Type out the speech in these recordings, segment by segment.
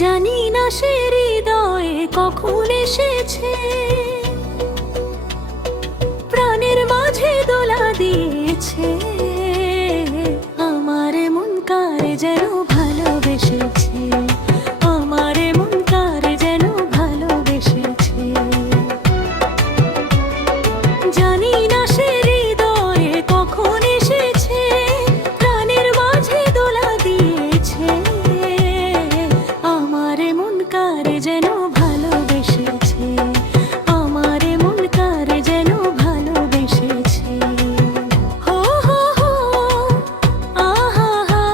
জানি না সে হৃদয়ে কখন এসেছে, প্রাণের মাঝে দোলা দিয়েছে। আমার মন কারে যেন ভালোবেসেছে, আমার মন কারে যেন ভালোবেসেছে। জানি না সে হৃদয়ে কখন এসেছে, প্রাণের মাঝে দোলা দিয়েছে। আমার মন কারে যেন ভালোবেসেছে, আমার মন কারে যেন ভালোবেসেছে। হো হো হো, আহা হা,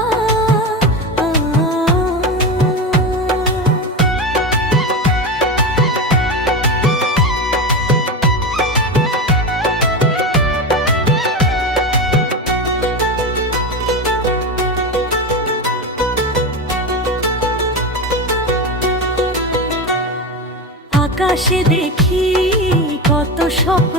আকাশে দেখি কত স্বপ্ন